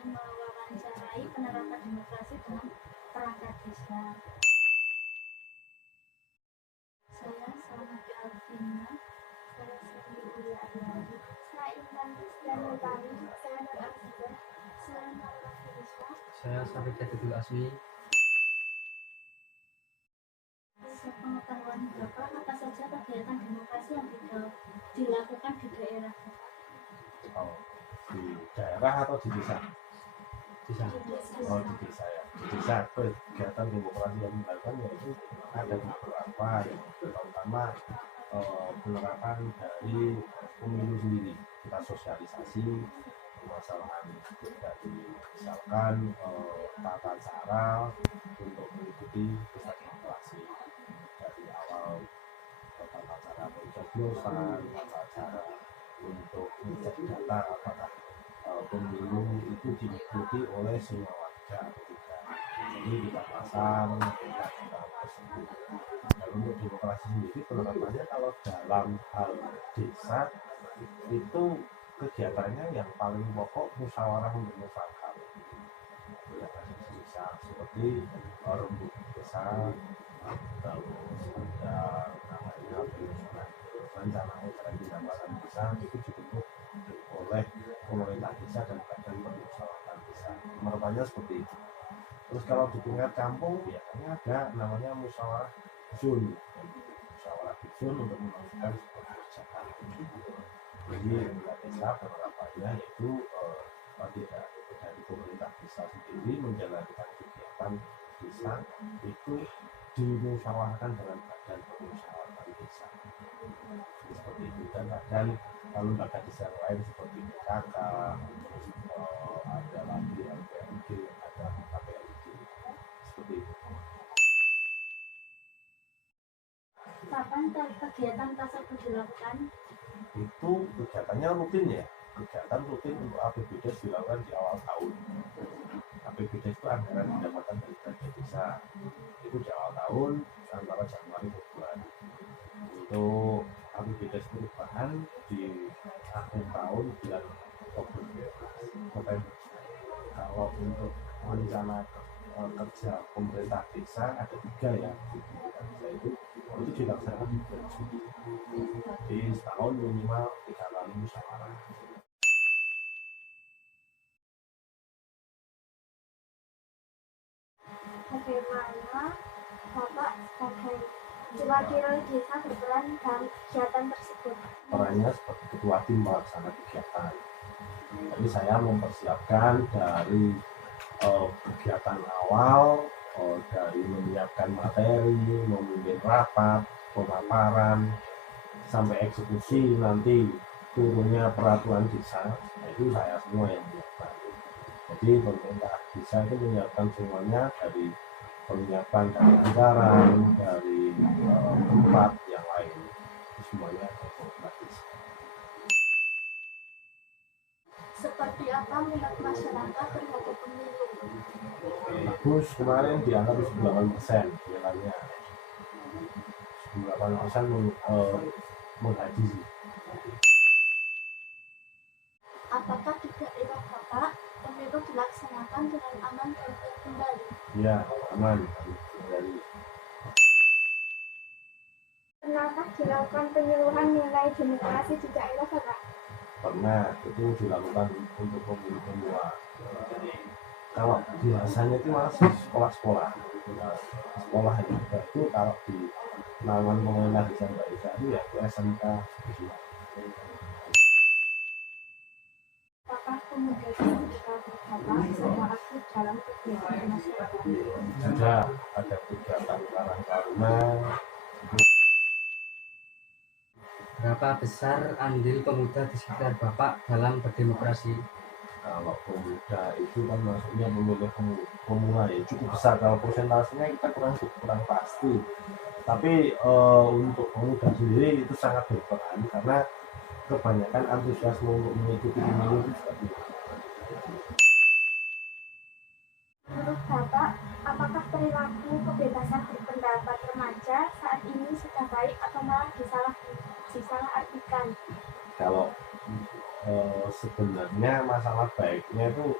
ingin mewawancarai penerapan demokrasi dalam perangkat desa. Saya Salamati Alvina, saya Sri Ulia Ayani, saya Intan Kristian Nutani, saya Nur Aziza, saya Marwa Firisha, Saya Safik Jadidul Asmi. Sepengetahuan Bapak, apa saja kegiatan demokrasi yang dilakukan di daerah Bapak? Oh, di daerah atau di desa? Bisa. Oh, di desa ya. Di desa kegiatan demokrasi yang dilakukan yaitu ada beberapa, terutama penerapan dari pemilu sendiri. Kita sosialisasi permasalahan dari misalkan tata cara untuk mengikuti pesta demokrasi dari awal tata cara pencoblosan, tata cara untuk mengecek data apakah pemilu itu diikuti oleh semua warga atau tidak. Jadi kita pasang data tersebut. Dan untuk demokrasi sendiri penerapannya kalau dalam hal desa itu kegiatannya yang paling pokok musyawarah untuk mufakat. Yang ada di desa seperti rembuk desa, terus ada namanya penyusunan rencana operasi pendapatan desa itu dibentuk oleh pemerintah desa dan badan permusyawaratan desa. Penerapannya seperti itu. Terus kalau di tingkat kampung biasanya ada namanya musyawarah dusun. Musyawarah dusun untuk melakukan sebuah kebijakan. Jadi pemerintah desa penerapannya yaitu dari pemerintah desa sendiri menjalankan kegiatan desa itu dimusyawarahkan dengan badan permusyawaratan desa. Seperti itu. Dan badan lembaga desa lain seperti PKK, terus ada lagi LPMG, ada KPLG, seperti itu. Kapan kegiatan tersebut dilakukan? Itu kegiatannya rutin ya. Kegiatan rutin untuk APBDes dilakukan di awal tahun. APBDes itu anggaran pendapatan dari badan desa. Itu di awal tahun antara Januari Februari. Untuk APBDes perubahan di akhir tahun bulan Oktober. Kalau untuk rencana kerja pemerintah desa ada 3 ya di pemerintah desa itu dilaksanakan di bulan Juli. Jadi setahun minimal 3 kali musyawarah. Bagaimana Bapak sebagai wakil desa berperan dalam kegiatan tersebut? Perannya sebagai ketua tim pelaksana kegiatan. Jadi saya mempersiapkan dari kegiatan awal, dari menyiapkan materi, memimpin rapat, pemaparan, sampai eksekusi nanti turunnya peraturan desa, itu saya semua yang menyiapkan. Jadi pemerintah desa itu menyiapkan semuanya dari penyiapan dari anggaran, dari tempat yang lain, itu semuanya pemerintah desa. Seperti apa minat masyarakat terhadap pemilu? Bagus, kemarin di angka 98% nilainya. 98% menghadiri. Apakah di daerah Bapak pemilu dilaksanakan dengan aman dan terkendali? Ya, aman dari. Pernahkah dilakukan penyuluhan nilai demokrasi di daerah Bapak? Pernah, itu dilakukan untuk pemilu kedua. Kalau biasanya itu masih sekolah-sekolah itu kalau di naungan pemerintah desa Mbak Ika itu ya ke SMK. Apakah pemuda desa Bapak sedang aktif dalam kegiatan masyarakat? Sudah ada kegiatan Karang Taruna. Berapa besar andil pemuda di sekitar Bapak dalam berdemokrasi? Kalau pemuda itu kan maksudnya pemilih pemula ya cukup besar. Kalau persentasenya kita kurang pasti. Tapi untuk pemuda sendiri itu sangat berperan karena kebanyakan antusiasme untuk mengikuti pemilu itu juga tinggi. Menurut Bapak, apakah perilaku kebebasan berpendapat remaja saat ini sudah baik atau malah disalahartikan? Kalau sebenarnya masalah baiknya itu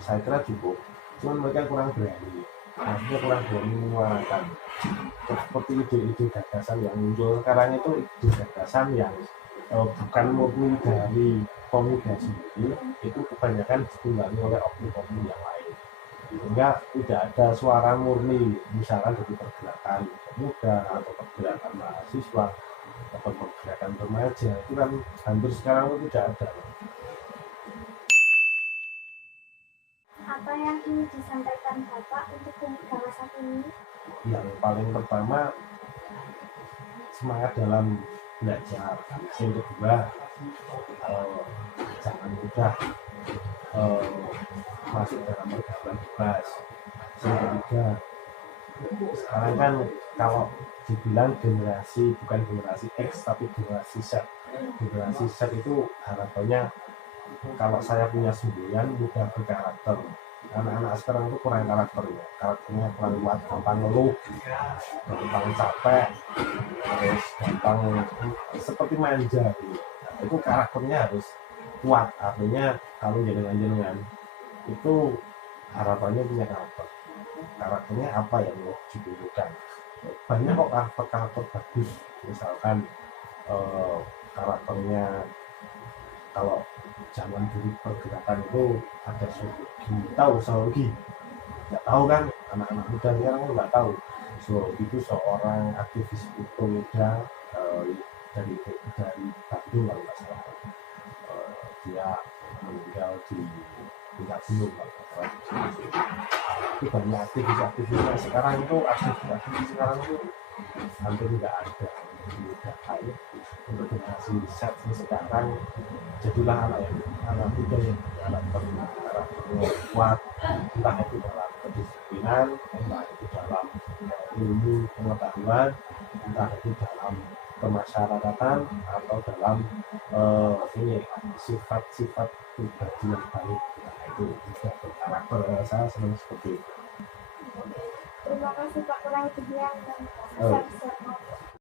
saya kira cukup, cuman mereka kurang berani, maksudnya kurang berani menyuarakan seperti ide-ide gagasan yang muncul sekarang itu, ide gagasan yang bukan murni dari pemuda sendiri, itu kebanyakan ditunggangi oleh oknum-oknum yang lain, sehingga tidak ada suara murni misalkan dari pergerakan pemuda atau pergerakan mahasiswa atau pergerakan remaja, itu kan hampir sekarang itu tidak ada. Apa yang ingin disampaikan Bapak untuk pemuda masa kini? Yang paling pertama, semangat dalam belajar. Yang kedua, jangan mudah masuk dalam pergaulan bebas. Yang ketiga, sekarang kan kalau dibilang generasi, bukan generasi X tapi generasi Z. Generasi Z itu harapannya, kalau saya punya 9, mudah berkarakter. Anak-anak sekarang itu kurang karakternya kurang kuat, gampang ngeluh, gampang capek, terus gampang seperti manja gitu. Nah, itu karakternya harus kuat, artinya kalau jenengan itu harapannya punya karakternya apa yang mau dibutuhkan. Banyak kok karakter bagus, misalkan karakternya, kalau zaman dulu pergerakan itu ada zoologi, nggak tahu kan, anak-anak muda sekarang nggak tahu. Zoologi itu seorang aktivis foto muda dari Bandung kalau nggak salah. Dia meninggal di tingkat gunung kalau nggak salah. Itu banyak aktivis-aktivisnya sekarang itu, aktivis sekarang itu hampir nggak ada. Untuk generasi Z sekarang, jadilah anak muda yang karakternya kuat, entah itu dalam kedisiplinan, entah itu dalam ilmu pengetahuan, entah itu dalam kemasyarakatan, atau dalam sifat-sifat pribadi yang baik. Nah, itu juga berkarakter. Saya senang seperti itu. Terima kasih Pak, kurang lebihnya yang besar-besar.